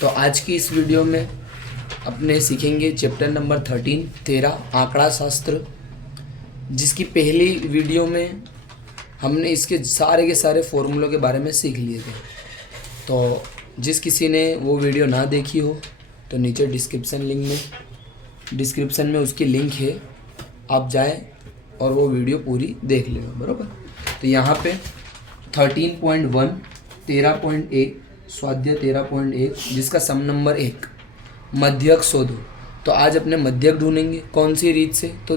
तो आज की इस वीडियो में अपने सीखेंगे चैप्टर नंबर 13 आंकड़ा शास्त्र, जिसकी पहली वीडियो में हमने इसके सारे के सारे फॉर्मूलों के बारे में सीख लिए थे। तो जिस किसी ने वो वीडियो ना देखी हो तो नीचे डिस्क्रिप्शन में उसकी लिंक है, आप जाएं और वो वीडियो पूरी देख लेना, बराबर। तो यहाँ पे 13.1 13.1 स्वाध्याय 13.1 जिसका सम नंबर 1 मध्यक शोधो। तो आज अपने मध्यक ढूंढेंगे। कौन सी रीत से? तो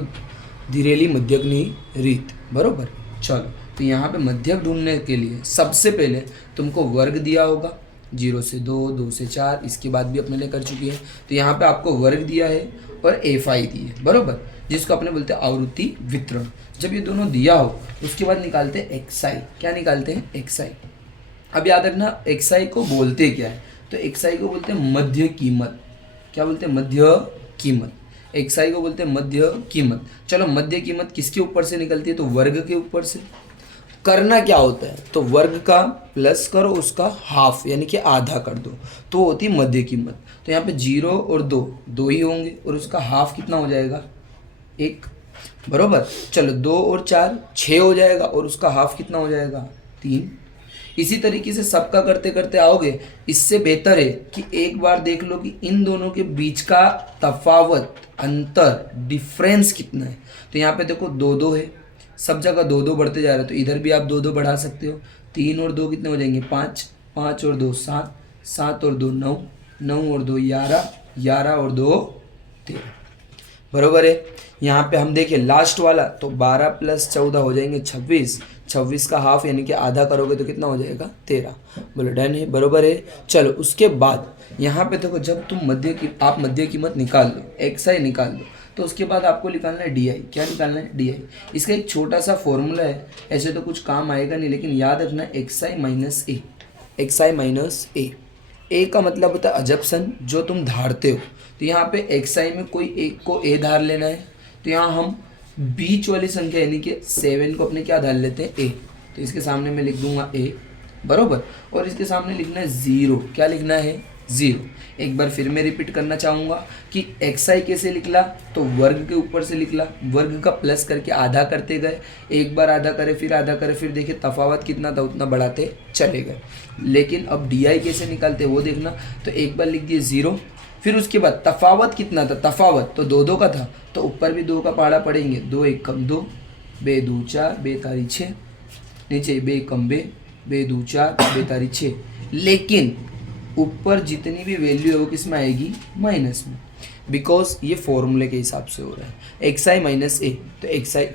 धीरेली मध्यकनी रीत, बराबर। चलो, तो यहाँ पे मध्यक ढूंढने के लिए सबसे पहले तुमको वर्ग दिया होगा 0 से 2, 2 से 4, इसके बाद भी अपने ने कर चुकी है। तो यहाँ पे आपको वर्ग दिया है और एफआई दी है, बराबर, जिसको अपने बोलते हैं आवृत्ति वितरण। जब ये दोनों दिया हो उसके बाद निकालते हैं एक्सआई। क्या निकालते हैं? एक्सआई। अब याद रखना एक्सआई को बोलते क्या है? तो एक्सआई को बोलते हैं मध्य कीमत। क्या बोलते हैं? मध्य कीमत। एक्सआई को बोलते हैं मध्य कीमत। चलो, मध्य कीमत किसके ऊपर से निकलती है? तो वर्ग के ऊपर से। करना क्या होता है? तो वर्ग का प्लस करो, उसका हाफ यानी कि आधा कर दो, तो होती है मध्य कीमत। तो यहाँ पे 0 और 2 दो ही होंगे और उसका हाफ कितना हो जाएगा? 1, बरोबर। चलो, 2 और 4 6 हो जाएगा और उसका हाफ कितना हो जाएगा? 3। इसी तरीके से सबका करते करते आओगे। इससे बेहतर है कि एक बार देख लो कि इन दोनों के बीच का तफावत, अंतर, डिफरेंस कितना है। तो यहाँ पे देखो 2 2 है, सब जगह 2 2 बढ़ते जा रहे हैं, तो इधर भी आप 2 2 बढ़ा सकते हो। 3 और 2 कितने हो जाएंगे? 5, 5 और 2 7, 7 और 2 9, 9 और 2 11, 11 और 2 13, बरोबर है। यहाँ पे हम देखें लास्ट वाला, तो 12 + 14 हो जाएंगे 26, 26 का हाफ यानी कि आधा करोगे तो कितना हो जाएगा? 13। बोलो डन है, बरोबर है। चलो, उसके बाद यहाँ पे देखो, जब तुम आप मध्य कीमत निकाल लो, एक्सआई निकाल लो, तो उसके बाद आपको निकालना है डीआई। क्या निकालना है? डीआई। इसका एक छोटा सा फॉर्मूला है, ऐसे तो कुछ काम आएगा नहीं, लेकिन याद रखना एक्सआई माइनस ए। एक्सआई माइनस ए, ए का मतलब होता है अजप्शन, जो तुम धारते हो। तो यहाँ पे एक्सआई में कोई एक को ए धार लेना है, तो यहाँ हम बीच वाली संख्या यानी कि 7 को अपने क्या धार लेते हैं? ए। तो इसके सामने मैं लिख दूंगा ए, बरोबर, और इसके सामने लिखना है 0। क्या लिखना है? 0। एक बार फिर मैं रिपीट करना चाहूँगा कि एक्सआई कैसे लिखला? तो वर्ग के ऊपर से लिखला, वर्ग का प्लस करके आधा करते गए, एक बार आधा करे, फिर आधा करे, फिर देखिए तफावत कितना था उतना बढ़ाते चले गए। लेकिन अब डीआई कैसे निकालते वो देखना। तो एक बार लिख दिए 0, फिर उसके बाद तफावत कितना था? तफावत तो 2 2 का था, तो ऊपर भी 2 का पहाड़ा पड़ेंगे। 2 1 कम 2, 2 2 4, 2 तारी 6, नीचे 2 कम 2, 2 2 4, 2 तारी 6। लेकिन ऊपर जितनी भी वैल्यू है वो किस में आएगी? माइनस में, बिकॉज ये फॉर्मूले के हिसाब से हो रहा है। एक्सआई माइनस ए, तो एक्सआई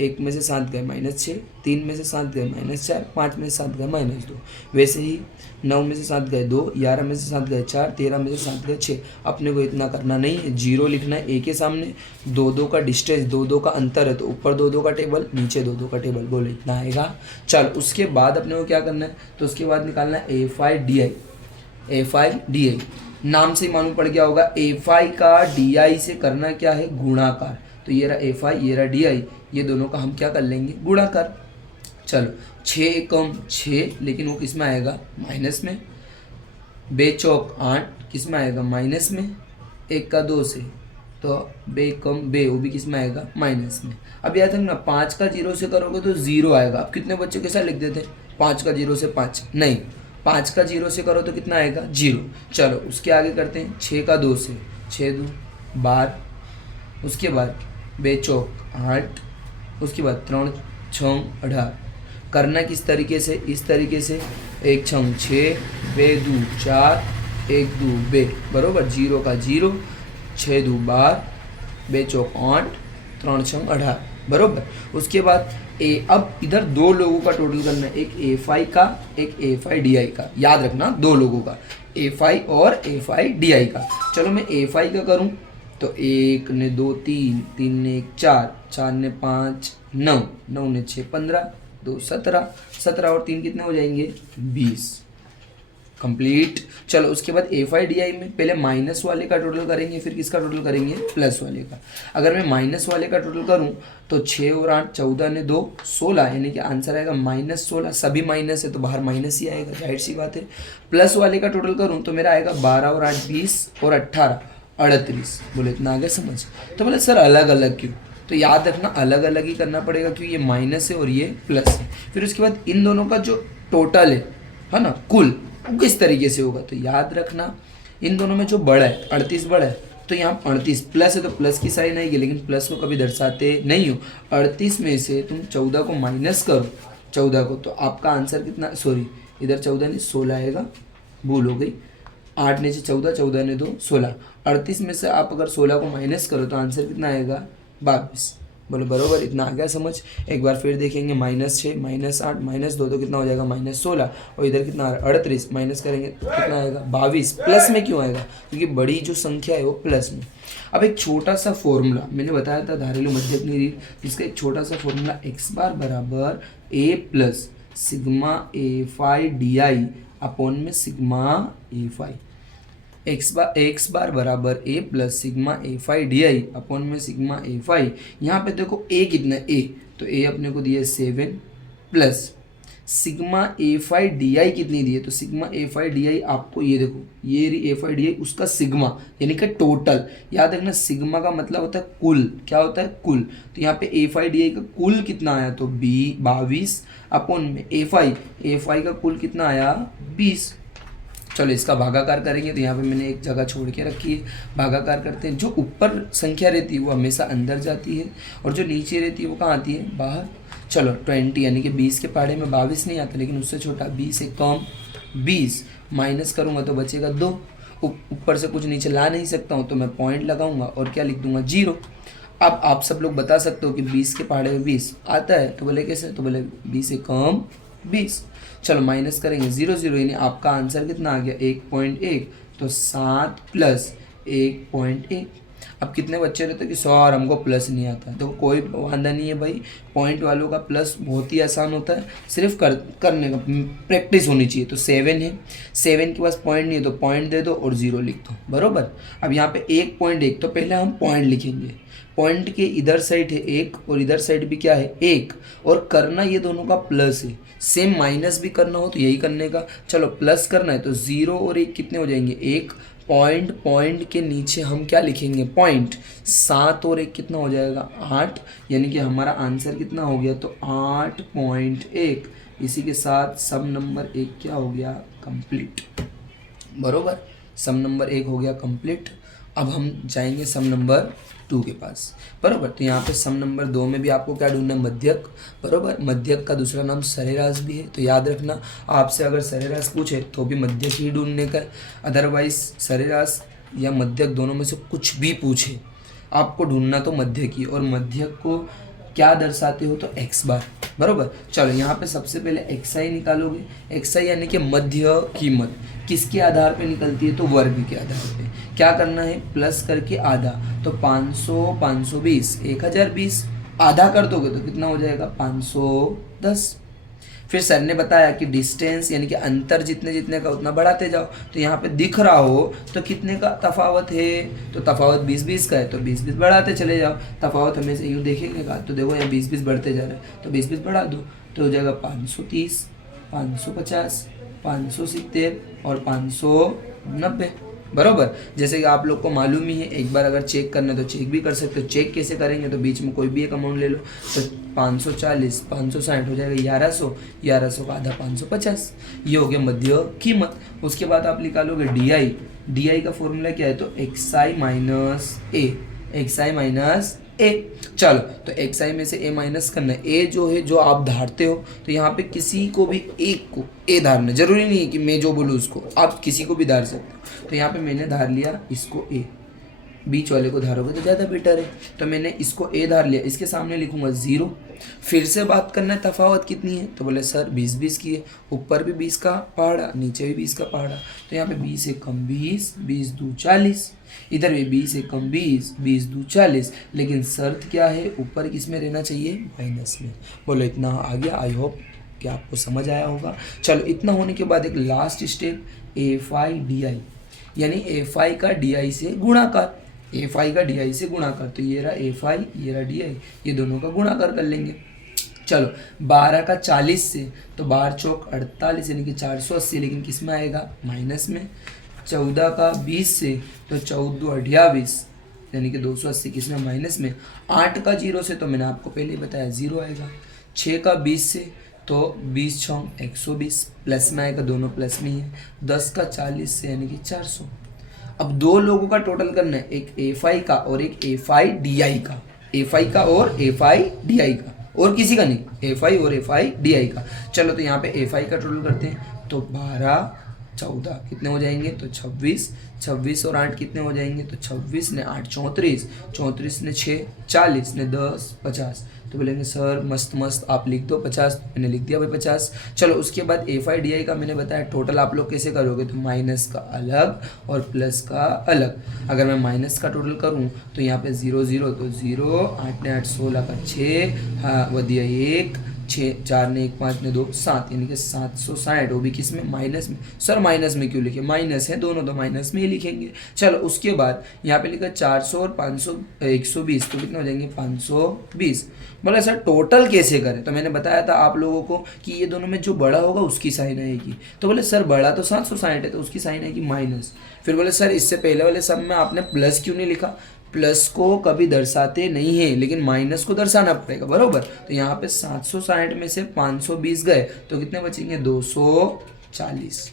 1 में से 7 गए -6, 3 में से 7 गए -4, 5 में से 7 गए -2, वैसे ही 9 में से 7 गए 2, 11 में से 7 गए 4, 13 में से 7 गए 6। अपने को इतना करना नहीं है, 0 लिखना है ए के सामने, 2 2 का डिस्टेंस, 2 2 का अंतर है, तो ऊपर 2 2 का टेबल, नीचे 2 2 का टेबल, बोलो इतना आएगा। चल, उसके बाद अपने को क्या करना है? तो उसके बाद निकालना है एफआई डीआई। एफआई डीआई नाम से मालूम पड़ गया होगा, एफआई का डीआई से करना क्या है? गुणाकार। तो ये रहा एफआई, ये रहा डीआई, ये दोनों का हम क्या कर लेंगे? गुणाकार। चलो, 6 कम 6, लेकिन वो किस में आएगा? माइनस में। 2 चौक 8 किस में आएगा? माइनस में। 1 का 2 से, तो 2 कम 2, वो भी किस में आएगा? माइनस में। अब याद रखना, 5 का 0 से करोगे तो 0 आएगा। अब कितने बच्चों के साथ लिख देते? 5 का 0 से 5 नहीं, 5 का 0 से करो तो कितना आएगा? 0। चलो, उसके आगे करते हैं 6 का 2 से, 6 2 12, उसके बाद 2 चौक 8, उसके बाद 3 6 18। करना किस तरीके से? इस तरीके से, 1 6 6, 2 2 4, 1 2 2, बरोबर। 0 का 0, 6 2 12, 2 चौक 8, 3 6 18, बरोबर। उसके बाद अब इधर 2 लोगों का टोटल करना है, एक एफआई का, एक एफआई डीआई का। याद रखना 2 लोगों का, एफआई और एफआई डीआई का। चलो, मैं एफआई का करूं तो 1 ने 2 3, 3 ने 1 4, 4 ने 5 9, 9 ने 6 15, 2 17, 17 और 3 कितने हो जाएंगे? 20। कंप्लीट। चलो उसके बाद FIDI में पहले माइनस वाले का टोटल करेंगे, फिर किसका टोटल करेंगे, प्लस वाले का। अगर मैं माइनस वाले का टोटल करूं तो 6 और 8 14 ने 2 16, यानी कि आंसर आएगा -16। सभी माइनस है तो बाहर माइनस ही आएगा, जाहिर सी बात है। प्लस वाले का टोटल करूं तो मेरा आएगा 12 और 8 20 और 18 38। बोले इतना आगे समझ। तो बोले सर अलग अलग क्यों, तो याद रखना अलग अलग ही करना पड़ेगा क्योंकि ये माइनस है और ये प्लस है। फिर उसके बाद इन दोनों का जो टोटल है ना, कुल किस तरीके से होगा, तो याद रखना इन दोनों में जो बड़ा है 38 बड़ा है, तो यहाँ 38 प्लस है तो प्लस की साइन आएगी, लेकिन प्लस को कभी दर्शाते नहीं हो। 38 में से तुम 14 को माइनस करो, 14 को, तो आपका आंसर कितना, सॉरी इधर 14 नहीं 16 आएगा, भूल हो गई। 8 नीचे 14, 14 ने 2 16। 38 में से आप अगर 16 को माइनस करो तो आंसर कितना आएगा, 22। बोलो बरोबर, इतना आ गया समझ। एक बार फिर देखेंगे, -6 -8 -2 तो कितना हो जाएगा, -16। और इधर कितना 38 माइनस करेंगे तो कितना आएगा, 22। प्लस में क्यों आएगा, क्योंकि बड़ी जो संख्या है वो प्लस में। अब एक छोटा सा फॉर्मूला मैंने बताया था घरेलू मध्यक निधि, जिसका एक छोटा सा फॉर्मूला x बार बराबर a plus sigma A∅DI upon में सिग्मा A∅। एक्स बार बराबर a plus sigma A∅DI upon में सिग्मा A∅। यहाँ पे देखो a कितना है, a, तो a अपने को दिया 7 प्लस सिग्मा A∅DI कितनी दी है, तो सिग्मा A∅DI आपको ये देखो, ये रही A∅DI उसका सिग्मा यानी कि टोटल। याद रखना सिग्मा का मतलब होता है कुल, क्या होता है कुल। तो यहाँ पे A∅DI का कुल कितना आया, तो 22 अपॉन में A∅ का कुल कितना आया 20। चलो इसका भागाकार करेंगे, तो यहाँ पे मैंने एक जगह छोड़ के रखी है, भागाकार करते हैं। जो ऊपर संख्या रहती है वो हमेशा अंदर जाती है और जो नीचे रहती है वो कहाँ आती है, बाहर। चलो 20 यानी कि 20 के पहाड़े में 22 नहीं आता, लेकिन उससे छोटा 20 से कम 20 माइनस करूँगा तो बचेगा 2। ऊपर से कुछ नीचे ला नहीं सकता हूँ तो मैं पॉइंट लगाऊंगा और क्या लिख दूंगा 0। अब आप सब लोग बता सकते हो कि 20 के पहाड़े में 20 आता है, तो बोले कैसे, तो बोले 20 से कम 20। चलो माइनस करेंगे 0 0, यानी आपका आंसर कितना आ गया 1.1, तो 7 प्लस 1.1। अब कितने बच्चे रहते कि सर हमको प्लस नहीं आता, तो कोई वादा नहीं है भाई, पॉइंट वालों का प्लस बहुत ही आसान होता है, सिर्फ करने का प्रैक्टिस होनी चाहिए। तो 7 है, 7 के पास पॉइंट नहीं है तो पॉइंट दे दो और 0 लिख दो, बरोबर। अब यहाँ पे 1.1, तो पहले हम पॉइंट लिखेंगे, पॉइंट के इधर साइड है 1 और इधर साइड भी क्या है 1, और करना ये दोनों का प्लस है। सेम माइनस भी करना हो तो यही करने का। चलो प्लस करना है तो 0 और 1 कितने हो जाएंगे 1, पॉइंट के नीचे हम क्या लिखेंगे पॉइंट। 7 और 1 कितना हो जाएगा 8, यानी कि हमारा आंसर कितना हो गया, तो 8.1। इसी के साथ सम नंबर 1 क्या हो गया कंप्लीट, बरोबर। सम नंबर 1 हो गया कंप्लीट। अब हम जाएंगे सम नंबर 2 के पास, बरोबर। तो यहाँ पे सम नंबर 2 में भी आपको क्या ढूंढना है, मध्यक, बरोबर। मध्यक का दूसरा नाम सरेराश भी है, तो याद रखना आपसे अगर सरेराश पूछे तो भी मध्यक ही ढूंढने का है। अदरवाइज सरेराश या मध्यक दोनों में से कुछ भी पूछे आपको ढूंढना तो मध्यक ही, और मध्यक को क्या दर्शाते हो तो x बार, बरोबर। चलो यहाँ पे सबसे पहले xi निकालोगे, xi यानी कि मध्य कीमत किसके आधार पे निकलती है, तो वर्ग के आधार पे। क्या करना है, प्लस करके आधा, तो 500 520 1020, आधा कर दोगे तो कितना हो जाएगा 510। फिर सर ने बताया कि डिस्टेंस यानी कि अंतर जितने जितने का उतना बढ़ाते जाओ, तो यहाँ पे दिख रहा हो तो कितने का तफावत है, तो तफावत 20-20 का है, तो 20-20 बढ़ाते चले जाओ। तफावत हमेशा यूँ देखेंगे का, तो देखो यहाँ 20-20 बढ़ते जा रहे हैं, तो 20-20 बढ़ा दो तो हो जाएगा 530 550 570 और 590, बरोबर। जैसे कि आप लोग को मालूम ही है, एक बार अगर चेक करना है तो चेक भी कर सकते हो। चेक कैसे करेंगे, तो बीच में कोई भी एक अमाउंट ले लो, तो 540 560 हो जाएगा 1100, 1100 का आधा 550, ये हो गया मध्य कीमत। उसके बाद आप निकालोगे डी का फॉर्मूला क्या है, तो xi माइनस ए। चलो तो xi में से a माइनस करना है, a जो है जो आप धारते हो, तो यहाँ पे किसी को भी एक को a धारना, जरूरी नहीं है कि मैं जो बोलूँ उसको, आप किसी को भी धार सकते हो। तो यहाँ पे मैंने धार लिया इसको a, बीच वाले को धारोगे तो ज़्यादा बेटर है, तो मैंने इसको a धार लिया, इसके सामने लिखूंगा 0। फिर से बात करना है तफावत कितनी है, तो बोले सर 20-20 की है, ऊपर भी 20 का पहाड़ा नीचे भी 20 का पहाड़ा, तो यहाँ पे 20 से कम 20 20 2 40, इधर भी 20 से कम 20 20 2 40, लेकिन शर्त क्या है, ऊपर किस में रहना चाहिए माइनस में। बोलो इतना आ गया। आई होप कि आपको समझ आया होगा। चलो इतना होने के बाद एक last step F i d आई, यानी एफ आई का डी आई से गुणाकार, एफ आई का डी आई से गुणाकार। तो ये रहा एफ आई, ये रहा डी आई, ये दोनों का गुणाकार कर लेंगे। चलो 12 का 40 से, तो 12 चौक 48 यानी कि 480, लेकिन किस में आएगा, माइनस में। 14 का 20 से, तो 14 28 यानी कि 280 किस में, माइनस में। 8 का 0 से, तो मैंने आपको पहले ही बताया 0 आएगा। 6 का 20 से, तो 20 छौंक 120, प्लस में आएगा, दोनों प्लस में ही है। 10 का 40 से यानी कि 400। अब दो लोगों का टोटल करना है, एक एफ आई का और एक एफ आई डी आई का, एफ आई का और एफ आई डी आई का, और किसी का नहीं, एफ आई और एफ आई डी आई का। चलो तो यहाँ पे एफ आई का टोटल करते हैं, तो 12 14 कितने हो जाएंगे, तो 26, 26 और 8 कितने हो जाएंगे, तो 26 ने 8 34, 34 ने 6 40 ने 10 50। तो बोलेंगे सर मस्त मस्त आप लिख दो 50, मैंने लिख दिया भाई 50। चलो उसके बाद एफ आई डी आई का मैंने बताया टोटल आप लोग कैसे करोगे, तो माइनस का अलग और प्लस का अलग। अगर मैं माइनस का टोटल करूं तो यहाँ पे 0 0, तो 0, 8 ने 8 16 का 6, हाँ वो दिया 1, 6 4 ने 1 5 ने 2 7 यानी कि 760, वो भी किस में, माइनस में। सर माइनस में क्यों लिखे, माइनस है दोनों, तो माइनस में ही लिखेंगे। चलो उसके बाद यहाँ पे लिखा 400 और 500 120, तो कितने हो जाएंगे, 520। बोला सर टोटल कैसे करें, तो मैंने बताया था आप लोगों को कि ये दोनों में जो बड़ा होगा उसकी साइन आएगी। तो बोले सर बड़ा तो 760 है, तो उसकी साइन आएगी माइनस। फिर बोले सर इससे पहले वाले सब में आपने प्लस क्यों नहीं लिखा, प्लस को कभी दर्शाते नहीं है लेकिन माइनस को दर्शाना पड़ेगा, बरोबर। तो यहाँ पे 760 में से 520 गए, तो कितने बचेंगे, 240।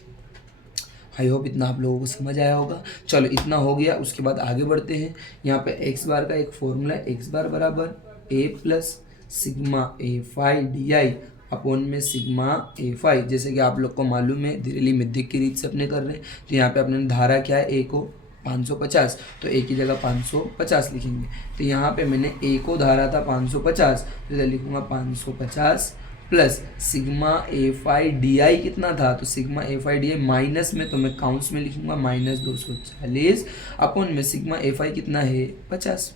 आई होप इतना आप लोगों को समझ आया होगा। चलो इतना हो गया, उसके बाद आगे बढ़ते हैं। यहाँ पे एक्स बार का एक फॉर्मूला है, एक्स बार बराबर a plus sigma f i d i upon में सिग्मा एफ आई। जैसे कि आप लोग को मालूम है धीरेली मिद्दिक की रीत से अपने कर रहे हैं। तो यहाँ पे अपने धारा क्या है, ए को 550, तो ए की जगह 550 लिखेंगे। तो यहाँ पे मैंने ए को धारा था 550, तो इधर लिखूंगा 550 plus sigma f i d आई कितना था, तो sigma f i d I minus में, तो मैं काउंट्स में लिखूंगा माइनस 240 अपॉन में सिग्मा एफ आई कितना है 50।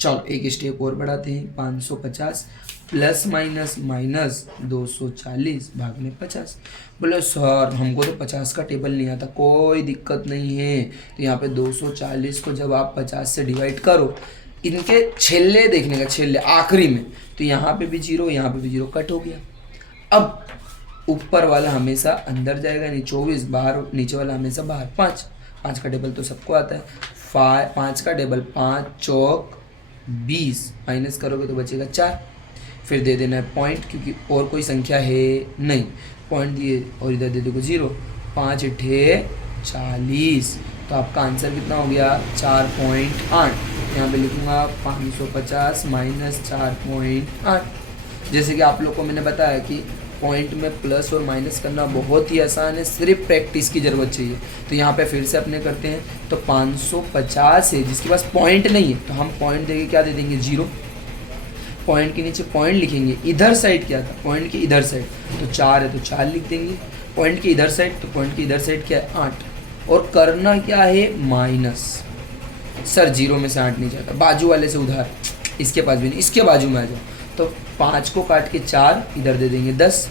चलो एक स्टेप और बढ़ाते हैं, 550 प्लस माइनस माइनस 240 भाग में 50। बोले सर हमको तो 50 का टेबल नहीं आता, कोई दिक्कत नहीं है। तो यहाँ पे 240 को जब आप 50 से डिवाइड करो, इनके छेले देखने का, छेले आखिरी में, तो यहाँ पे भी 0 यहाँ पे भी 0 कट हो गया। अब ऊपर वाला हमेशा अंदर जाएगा, नहीं 24 बाहर, नीचे वाला हमेशा बाहर। 5 का टेबल तो सबको आता है, 5 का टेबल 5 चौक 20, माइनस करोगे तो बचेगा 4। फिर दे देना है पॉइंट, क्योंकि और कोई संख्या है नहीं, पॉइंट दिए और इधर दे दोगे 0। 5 × 40, तो आपका आंसर कितना हो गया, 4.8। यहाँ पे लिखूंगा 550 माइनस 4.8। जैसे कि आप लोग को मैंने बताया कि पॉइंट में प्लस और माइनस करना बहुत ही आसान है, सिर्फ प्रैक्टिस की ज़रूरत चाहिए। तो यहाँ पे फिर से अपने करते हैं, तो 550 है, जिसके पास पॉइंट नहीं है तो हम पॉइंट देके क्या दे देंगे, 0। पॉइंट के नीचे पॉइंट लिखेंगे, इधर साइड क्या था, पॉइंट के इधर साइड, तो 4 है तो 4 लिख देंगे। पॉइंट के इधर साइड, तो पॉइंट के इधर साइड क्या है 8, और करना क्या है माइनस। सर 0 में से 8 नहीं जाता, बाजू वाले से उधार, इसके पास भी नहीं, इसके बाजू में आ जाओ। तो 5 को काट के 4 इधर दे देंगे 10,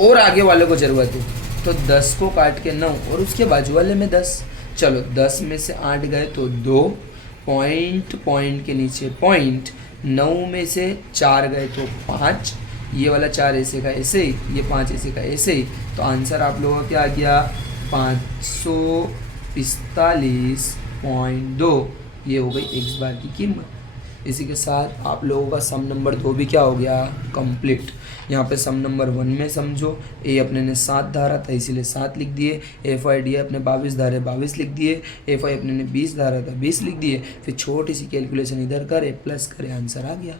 और आगे वाले को जरूरत है तो 10 को काट के 9 और उसके बाजू वाले में 10। चलो 10 में से 8 गए तो 2, पॉइंट के नीचे पॉइंट, 9 में से 4 गए तो 5, ये वाला 4 ऐसे का ऐसे ही, ये 5 ऐसे का ऐसे ही। तो आंसर आप लोगों का क्या आ गया, 545.2। ये हो गई एक्स बार की कीमत। इसी के साथ आप लोगों का सम नंबर 2 भी क्या हो गया, कंप्लीट। यहाँ पे सम नंबर 1 में समझो, ए अपने ने 7 धारा था इसीलिए 7 लिख दिए, एफ आई डी अपने 22 धारे 22 लिख दिए, एफ आई अपने ने 20 धारा था 20 लिख दिए। फिर छोटी सी कैलकुलेशन इधर करे, प्लस करे, आंसर आ गया,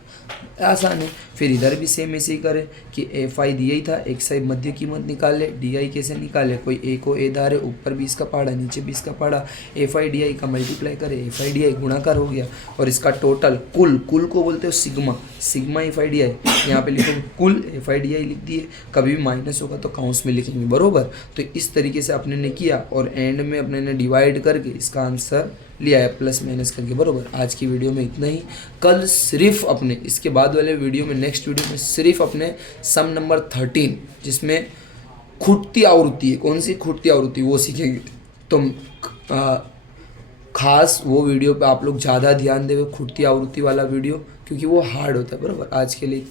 आसान है। फिर इधर भी सेम ऐसे ही करे कि एफ आई दिया ही था, एक साइड मध्य कीमत निकाले, डी आई कैसे निकाले, कोई ए को ए धारे, ऊपर 20 का पहाड़ा नीचे 20 का पहाड़ा, एफ आई डी आई का मल्टीप्लाई करे, एफ आई डी आई गुणाकार हो गया, और इसका टोटल कुल को बोलते हो सिग्मा एफ आई डी आई। यहाँ पे लिखो कुल FIDI लिख दिए, कभी भी माइनस होगा तो काउंट्स में लिखेंगे, बरोबर। तो इस तरीके से अपने ने किया और एंड में अपने ने डिवाइड करके इसका आंसर लिया है प्लस माइनस करके, बरोबर। आज की वीडियो में इतना ही। कल सिर्फ अपने इसके बाद वाले वीडियो में, नेक्स्ट वीडियो में सिर्फ अपने सम नंबर 13 जिसमें खुटती आवृत्ति है, कौन सी खुटती आवृत्ति, वो सीखेंगे। तो खास वो वीडियो पे आप लोग ज़्यादा ध्यान देवे, खुटती आवृत्ति वाला वीडियो, क्योंकि वो हार्ड होता है, बराबर। आज के लिए